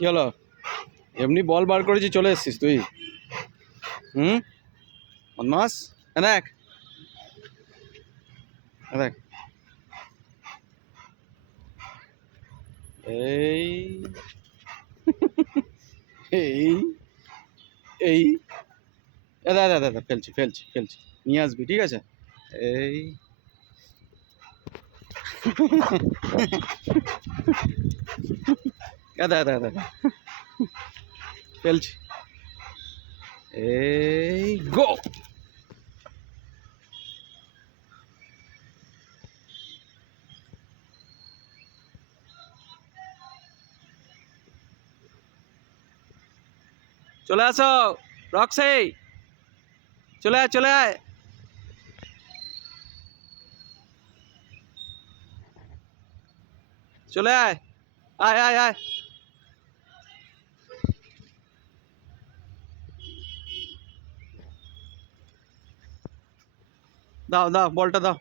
কি হলো? এমনি বল বার করেছি, চলে এসছিস তুই? বদমাস, দেখ দেখ, এই এই এই দাদা দাদা দাদা, ফেলছি ফেলছি ফেলছি, নিয়ে আসবি, ঠিক আছে? এই দাদা দাদা দাদা, ফেলছি, এই গো। চলে আসো রক্সি, চলে আয় চলে আয়। চলে আয়, আয় আয় আয়। দাও দাও, বলটা দাও।